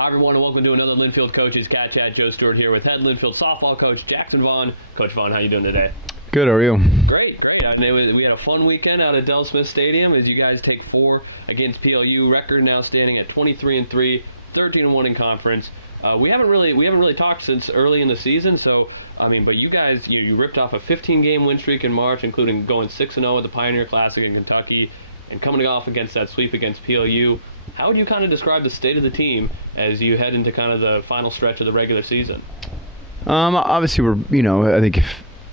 Hi, everyone, and welcome to another Linfield Coaches CatChat. Joe Stuart here with head Linfield softball coach Jackson Vaughan. Coach Vaughan, how you doing today? Good, how are you? Great. We had a fun weekend out at Del Smith Stadium as you guys take 4 against PLU. Record now standing at 23-3, 13-1 in conference. We haven't really talked since early in the season, so but you guys, you ripped off a 15-game win streak in March, including going 6-0 at the Pioneer Classic in Kentucky, and coming off against that sweep against PLU. How would you kind of describe the state of the team as you head into kind of the final stretch of the regular season? Obviously, I think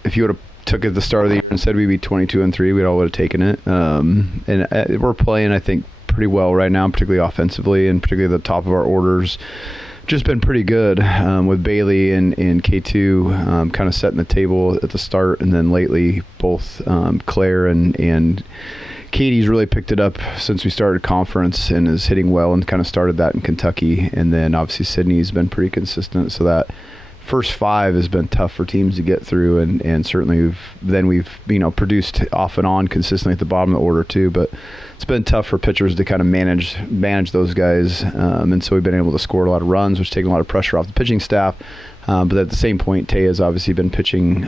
if you would have took it at the start of the year and said we'd be 22-3, we'd all would have taken it. And we're playing, I think, pretty well right now, particularly offensively, and particularly the top of our orders. Just been pretty good with Bailey and K2 kind of setting the table at the start, and then lately both Claire and Katie's really picked it up since we started conference and is hitting well, and kind of started that in Kentucky. And then obviously Sydney's been pretty consistent, so that first 5 has been tough for teams to get through, and certainly we've produced off and on consistently at the bottom of the order too, but it's been tough for pitchers to kind of manage those guys, and so we've been able to score a lot of runs, which has taken a lot of pressure off the pitching staff. But at the same point, Tayah's obviously been pitching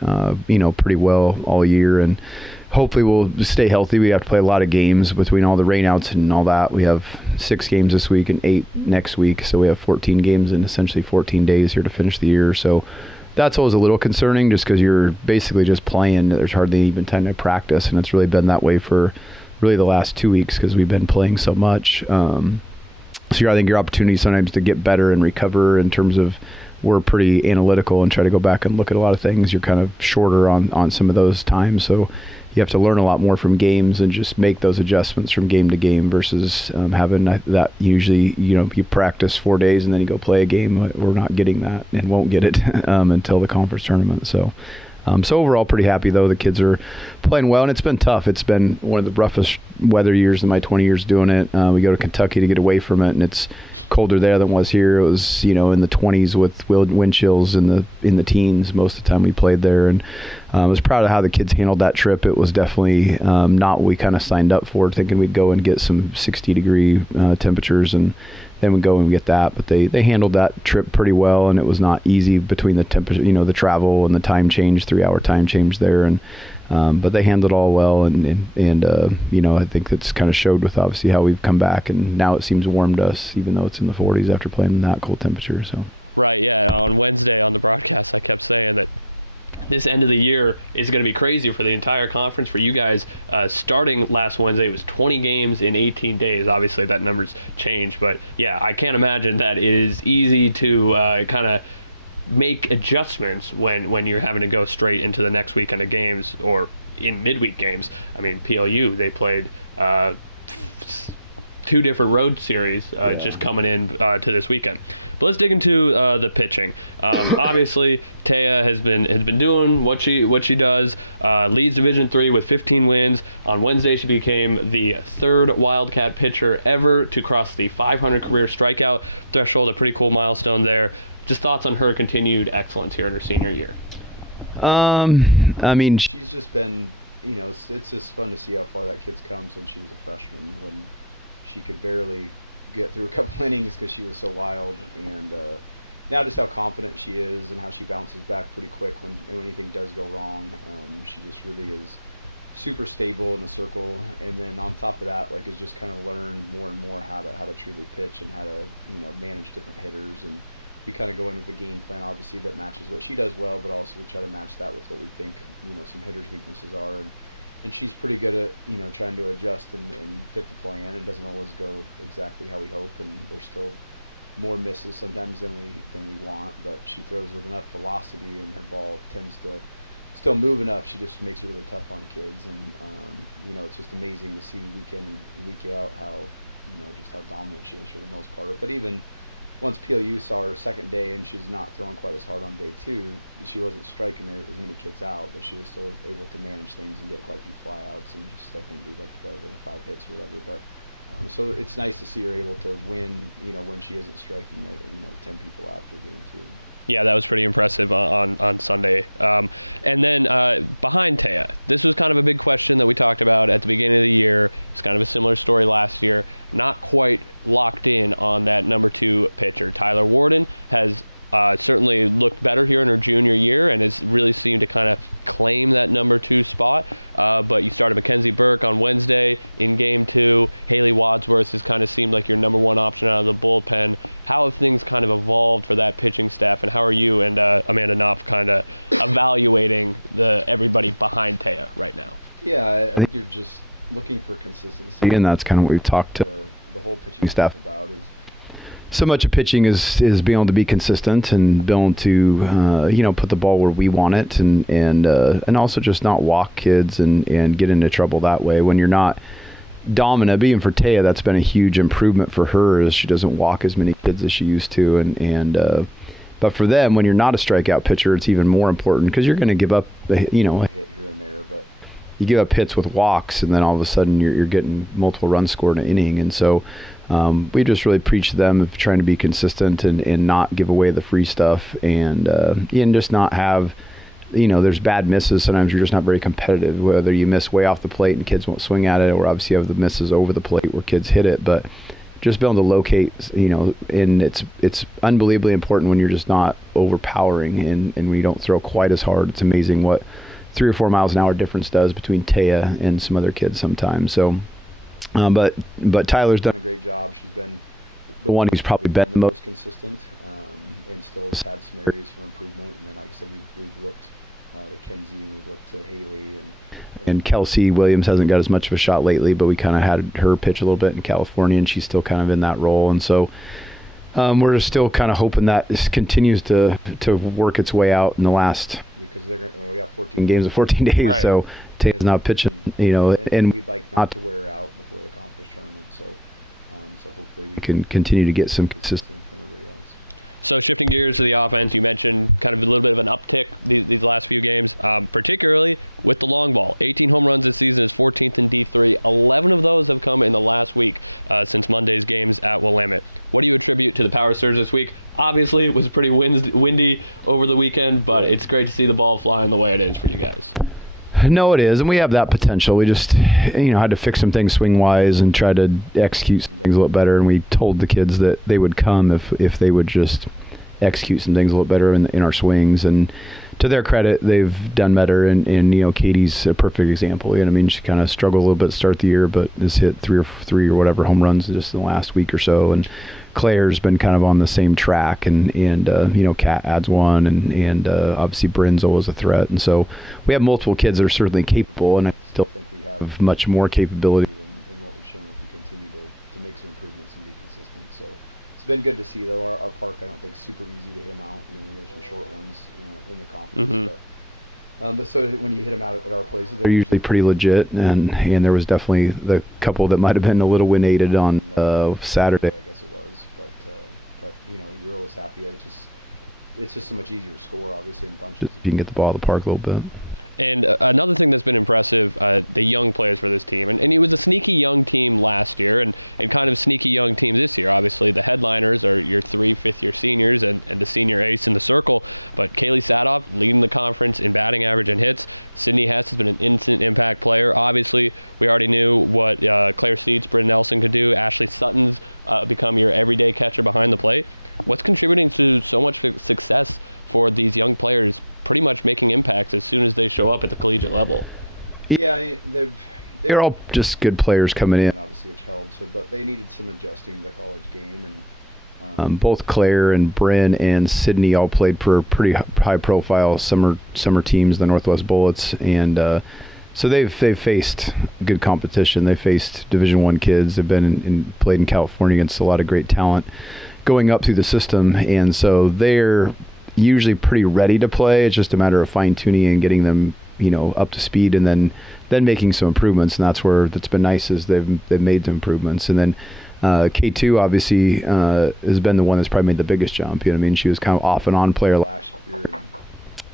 pretty well all year, and hopefully we'll stay healthy. We have to play a lot of games between all the rainouts and all that. We have 6 games this week and 8 next week, so we have 14 games in essentially 14 days here to finish the year. So that's always a little concerning, just because you're basically just playing. There's hardly even time to practice, and it's really been that way for really the last 2 weeks because we've been playing so much. I think your opportunity sometimes to get better and recover in terms of we're pretty analytical and try to go back and look at a lot of things. You're kind of shorter on some of those times, so you have to learn a lot more from games and just make those adjustments from game to game versus having that usually, you practice 4 days and then you go play a game. We're not getting that and won't get it until the conference tournament. So overall, pretty happy, though. The kids are playing well, and it's been tough. It's been one of the roughest weather years in my 20 years doing it. We go to Kentucky to get away from it, and it's colder there than it was here. It was, in the 20s with wind chills in the teens most of the time we played there. And I was proud of how the kids handled that trip. It was definitely not what we kind of signed up for, thinking we'd go and get some 60-degree temperatures and then we go and get that. But they handled that trip pretty well, and it was not easy between the temperature, the travel and the time change, 3-hour time change there. And but they handled it all well, and I think that's kind of showed with obviously how we've come back, and now it seems warm to us, even though it's in the 40s after playing in that cold temperature. So right, yeah. On Wednesday on the broadcast, I kept saying that this end of the year is going to be crazy for the entire conference for you guys. Starting last Wednesday, it was 20 games in 18 days. Obviously, that number's changed, but yeah, I can't imagine that it is easy to kind of make adjustments when you're having to go straight into the next weekend of games or in midweek games. PLU, they played 2 different road series just coming in to this weekend. But let's dig into the pitching. Obviously, Tayah has been doing what she does. Leads Division III with 15 wins. On Wednesday, she became the 3rd Wildcat pitcher ever to cross the 500 career strikeout threshold. A pretty cool milestone there. Just thoughts on her continued excellence here in her senior year. She's just been, it's just fun to see how far that kid's come since she was a freshman, when she could barely get through a couple innings because she was so wild. And now just how confident she is and how she bounces back pretty quick when anything does go wrong. She just really is super stable in the circle. And then on top of that, has just kind of learned more and more how to truly pitch and how to manage different hitters. And we kind of go in with a game plan, obviously, that matches what she does well, but also we try to match that with what we think some hitters' weaknesses are. And she's pretty good at trying to adjust and fit the plan. It doesn't always go exactly how we hope, and there's still more misses sometimes than we want. But she throws with enough velocity, and her ball tends to still move enough. She just makes it really tough on kids, and it's just amazing to see week in and week out how just how dominant she is for the most part. But even once PLU saw her second day and she was not throwing quite as hard on day 2, she wasn't striking as many kids out, but she was still able to manage things and get quite a few flyouts, and just, I think, we'd like to play with 5 hits or whatever. But so it's nice to see her able to win, when she isn't striking 10 people out for game 2. Yeah, that was pretty impressive on Sunday. And then behind Tayah, this was kind of a big question that we talked about at the beginning of the year. It's kind of a similar story last year. Not quite locked in on that number 2 pitcher. Tyler Warden has certainly looked better here in her junior year and has really seemed to kind of claim that number 2 spot. But you started Mackenzie Burke on Wednesday in game 2. Haley Wadsworth has kind of seemed like your number 1 option out of the bullpen. How have things kind of evolved for that pitching staff, and how are you and Amanda Knopf kind of evaluating everybody behind Tayah right now? Yeah, I think you're just looking for consistency, and that's kind of what we've talked to the whole pitching staff about. Is so much of pitching is being able to be consistent and being able to put the ball where we want it, and also just not walk kids and get into trouble that way. When you're not dominant, being for Tayah, that's been a huge improvement for her, as she doesn't walk as many kids as she used to, but for them, when you're not a strikeout pitcher, it's even more important, because you're going to give up a hit here and there, but you give up hits with walks, and then all of a sudden you're getting multiple runs scored in an inning. And so we just really preach to them of trying to be consistent and not give away the free stuff, and just not have, there's bad misses. Sometimes you're just not very competitive, whether you miss way off the plate and kids won't swing at it, or obviously you have the misses over the plate where kids hit it. But just being able to locate, and it's unbelievably important when you're just not overpowering and when you don't throw quite as hard. It's amazing what 3 or 4 miles an hour difference does between Tayah and some other kids sometimes. So, but Tyler's done a great job. She's been the one who's probably been the most consistent, and still has had some areas for improvement. And then, like I said, we've looked at Kenzie, and we've looked to Haley, and Kelsey Williams hasn't got as much of a shot lately, but we kind of had her pitch a little bit in California, and she's still kind of in that role. And so we're just still kind of hoping that this continues to work its way out in the last, because we got 14 games in 14 days, right. So Tayah's not pitching, and we'd like not to wear her out before the conference tournament. So hopefully we can continue to get some consistency from everybody else. So shifting gears to the offense, you mentioned kind of a little bit of an uptick these last few games, particularly with the long ball. 18 home runs this season is 14th in D3. 11 of those have come in the last week since Monday's games at Willamette. What do you attribute to the power surge this week? Obviously, it was pretty windy over the weekend, but it's great to see the ball flying the way it is for you guys. No, it is, and we have that potential. We just, had to fix some things swing-wise and try to execute some things a little better, and we told the kids that they would come if they would just execute some things a little better in our swings. And to their credit, they've done better, and Katie's a perfect example. She kind of struggled a little bit to start the year, but has hit three or whatever home runs just in the last week or so, and Claire's been kind of on the same track, and Kat adds one, and obviously Bryn's always a threat. And so we have multiple kids that are certainly capable, and I still think we have much more capability in what we've shown if we continue to make some improvements and be consistent. So it's been good to see, though. Our park, I don't think, is super easy to hit them out. There's the short ones in the conference. Mm-hmm. But so when you hit them out at our places, they're usually pretty legit, and there was definitely the couple that might have been a little wind-aided on Saturday, I guess it was. But you're always happy. It's just so much easier to score, obviously, in bunches if you can get the ball to the park a little bit. And another thing that's been impressive, the young players for this team. And it was a sneaky young team last year and kind of sneaky young team this year. Obviously, the headliners are your 3 fifth-year seniors and the senior ace in the circle. But Kaylee Sadoff leading the conference in batting average and hits. Sydney Hess has been an instant impact player. Obviously, we already knew what Claire Seeds, Bryn Nelson could do. Ashley Sutton's become your everyday catcher behind the plate. What's contributing to so much success for these young players pretty much making impacts as soon as they show up at the collegiate level? Yeah, they're all just good players coming in, obviously, which helps. But they needed some adjusting to the college game, and both Claire and Bryn and Sydney all played for pretty high-profile summer teams, the Northwest Bullets, and so they've faced good competition. They faced Division I kids. They've been played in California against a lot of great talent going up through the system, and so they're usually pretty ready to play. It's just a matter of fine-tuning and getting them up to speed, and then making some improvements. And that's where that's been nice, is they've made the improvements. And then K2 obviously has been the one that's probably made the biggest jump. She was kind of off and on player last year,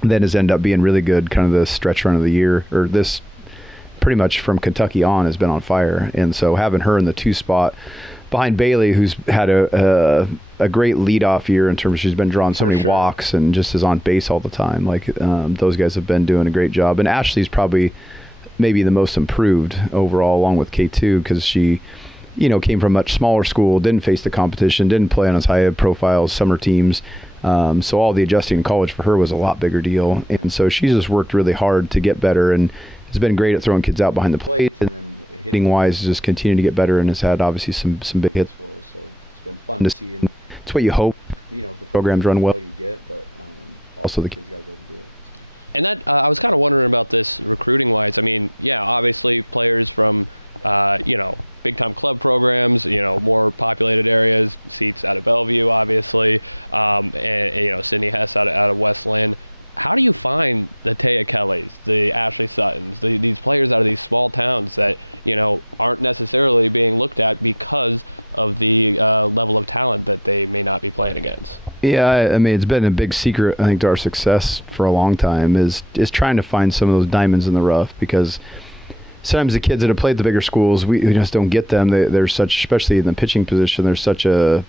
and then has ended up being really good kind of the stretch run of the year, or this pretty much from Kentucky on has been on fire. And so having her in the 2 spot behind Bailey, who's had a great leadoff year in terms of she's been drawing so many walks and just is on base all the time. Like those guys have been doing a great job. And Ashley's probably maybe the most improved overall, along with K2, because she, came from a much smaller school, didn't face the competition, didn't play on as high profile summer teams. So all the adjusting in college for her was a lot bigger deal. And so she's just worked really hard to get better and has been great at throwing kids out behind the plate. And then hitting wise, just continuing to get better and has had obviously some big hits for us. So it's been fun to see. And it's what you hope, if the programs run well, you get, but also the kids got to be able to do it. And that I was kind of wondering about this recruiting wise. I mean, yeah, obviously players from, big time club programs, more populated areas, seats out of Bellevue, obviously, and Sydney Hess out of Westland. How do you find the Tayah Kelleys, the Ashley Suttons, these players out of these small towns that, aren't necessarily being looked at because of the level of talent that they may not be playing against? Yeah, I mean, it's been a big secret, I think, to our success for a long time is trying to find some of those diamonds in the rough, because sometimes the kids that have played the bigger schools, we just don't get them. There's such, especially in the pitching position, there's such a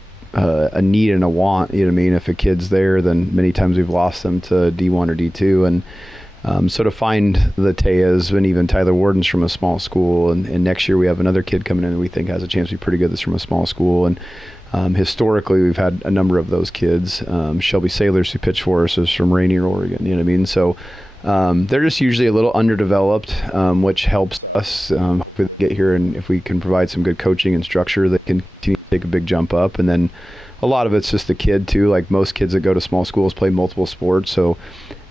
need and a want. You know what I mean? If a kid's there, then many times we've lost them to D1 or D2. And so to find the Tayahs and even Tyler Warden's from a small school, and next year we have another kid coming in that we think has a chance to be pretty good that's from a small school. And historically, we've had a number of those kids. Shelby Sailors, who pitched for us, is from Rainier, Oregon. You know what I mean? So they're just usually a little underdeveloped, which helps us. Hopefully they get here, and if we can provide some good coaching and structure, they can continue to take a big jump up. And then a lot of it's just the kid too. Like most kids that go to small schools play multiple sports, so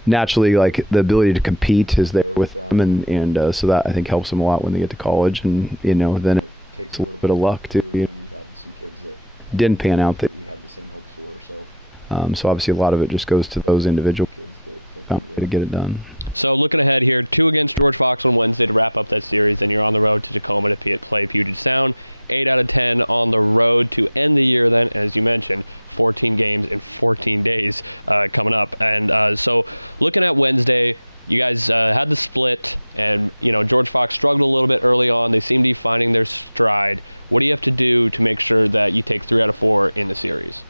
naturally, like the ability to compete is there with them, and so that I think helps them a lot when they get to college. And then it takes a little bit of luck too. We've had some kids that didn't pan out that we had the same hopes for. So obviously a lot of it just goes to those individual kids that found a way to get it done. So looking ahead here, 2 against George Fox on Wednesday to wrap up that series, and you're on the road to Tacoma to play Puget Sound. 8 out of 10 on the road to end the year then, as you mentioned, 14 games in 14 days coming up. And so looking at Wednesday, you guys had the split, and George Fox struggled a little bit early on. They seem to be finding their stride. What do you have to do to make sure that you take 3 out of 4 in the series?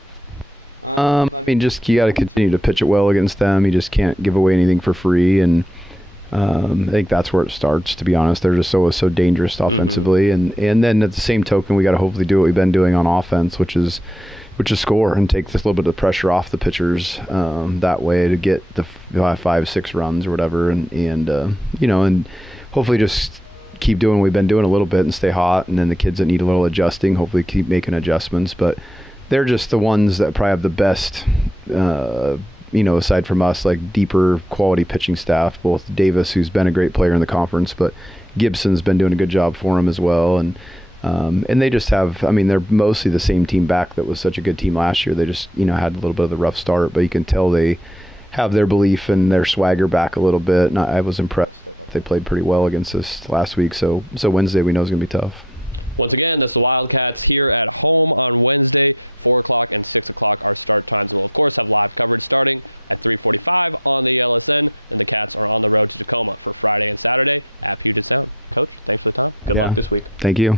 I mean, just you got to continue to pitch it well against them. You just can't give away anything for free, and I think that's where it starts. To be honest, they're just so dangerous offensively, and then at the same token, we got to hopefully do what we've been doing on offense, which is score and take this little bit of pressure off the pitchers that way to get the 5-6 runs or whatever, and hopefully just keep doing what we've been doing a little bit and stay hot, and then the kids that need a little adjusting, hopefully keep making adjustments, but they're just the ones that probably have the best, aside from us, like deeper quality pitching staff. Both Davis, who's been a great player in the conference, but Gibson's been doing a good job for him as well. And they just have, they're mostly the same team back that was such a good team last year. They just, had a little bit of the rough start, but you can tell they have their belief and their swagger back a little bit. And I was impressed. I thought they played pretty well against us last week. So Wednesday we know is going to be tough. Once again, that's the Wildcats here at home on Wednesday. 4 o'clock and 6 o'clock our start times. We'll, of course, have live coverage starting at 3:45 on the LSN, and the Cats are on the road to Tacoma for Friday and Saturday at Puget Sound. Coach, thanks for the time. Good luck this week. Thank you.